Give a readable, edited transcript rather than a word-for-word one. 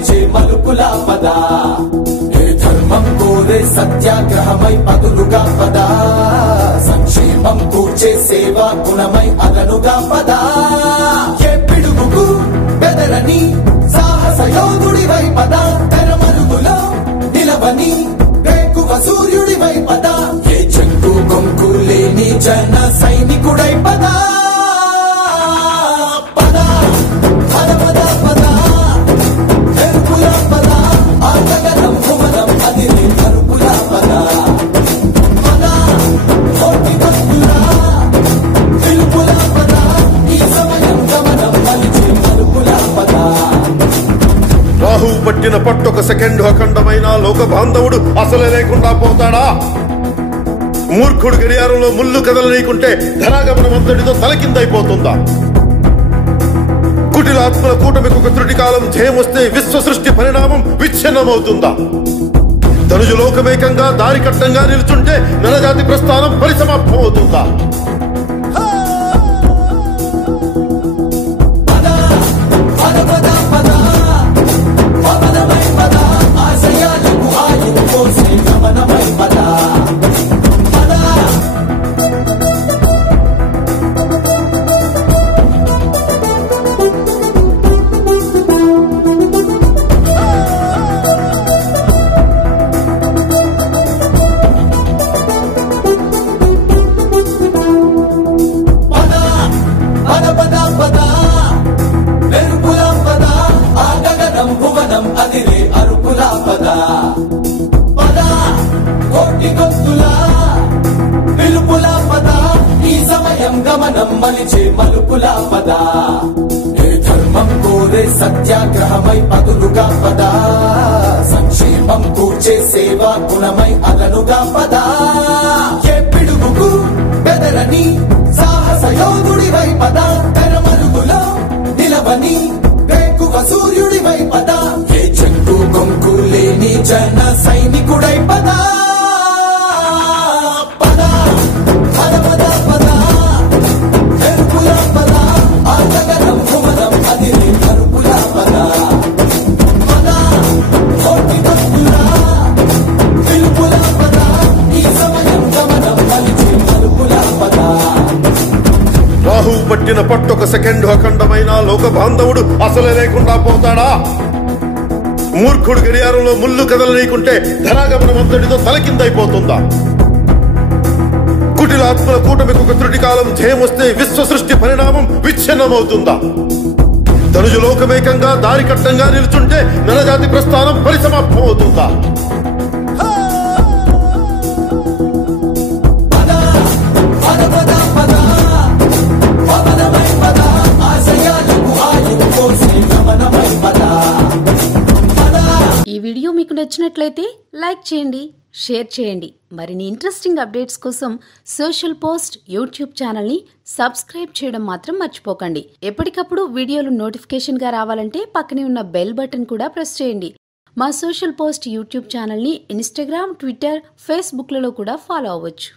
మలిచే మలుపుల పద ఏ ధర్మం కోరే సత్యాగ్రహమై పదులుగా పద సంక్షేమం కూర్చే సేవా గుణమై అదనుగా పద ఏ పిడుగుకు బెదరని సాహస యోధుడివై పద తెరమరుగులో నిలవని వేకువ సూర్యుడివై పద ఏ చెంగు కొంకు లేని జన సైనికుడై పద రాహు పట్టిన పట్టొక సెకండ్ అఖండమైన లోక బాంధవుడు అసలే లేకుండా పోతాడా? మూర్ఖుడు గడియారంలో ముళ్ళు కదలనీకుంటే ధనాగమనం అంతటితో తలకిందైపోతుందా? కుటిలాత్మల కూటమికి ఒక త్రుటి కాలం జయమొస్తే విశ్వ సృష్టి పరిణామం విచ్ఛిన్నమవుతుందా? ధనుజు లోకమేకంగా దారి కట్టంగా నిలుచుంటే నరజాతి ప్రస్థానం పరిసమాప్తం అవుతుందా? గమనం మలిచే మలుపుల పద ఏ ధర్మం కోరే సత్యాగ్రహమై పదులుగా పద సంక్షేమం కూర్చే సేవా గుణమై అదనుగా పద ఏ పిడుగుకు బెదరని సాహస యోధుడివై పద తెరమరుగులో నిలవని వేకువ సూర్యుడివై పద ఏ చెంగు కొంకు లేని జన సైనికుడై పద రాహు పట్టిన పట్టొక సెకండ్ అఖండమైన లోక బాంధవుడు అసలే లేకుండా పోతాడా? మూర్ఖుడు గడియారంలో ముళ్ళు కదలనీకుంటే ధనాగమనం అంతటితో తలకిందైపోతుందా? కుటిలాత్మల కూటమికి ఒక త్రుటి కాలం జయమొస్తే విశ్వ సృష్టి పరిణామం విచ్ఛిన్నమవుతుందా? ధనుజు లోకమేకంగా దారి కట్టంగా నిలుచుంటే నరజాతి ప్రస్థానం పరిసమాప్తం అవుతుందా? ఈ వీడియో మీకు నచ్చినట్లయితే లైక్ చేయండి, షేర్ చేయండి. మరిన్ని ఇంట్రెస్టింగ్ అప్డేట్స్ కోసం సోషల్ పోస్ట్ యూట్యూబ్ ఛానల్ని సబ్స్క్రైబ్ చేయడం మాత్రం మర్చిపోకండి. ఎప్పటికప్పుడు వీడియోలు నోటిఫికేషన్గా రావాలంటే పక్కనే ఉన్న బెల్ బటన్ కూడా ప్రెస్ చేయండి. మా సోషల్ పోస్ట్ యూట్యూబ్ ఛానల్ని ఇన్స్టాగ్రామ్, ట్విట్టర్, ఫేస్బుక్లలో కూడా ఫాలో అవ్వచ్చు.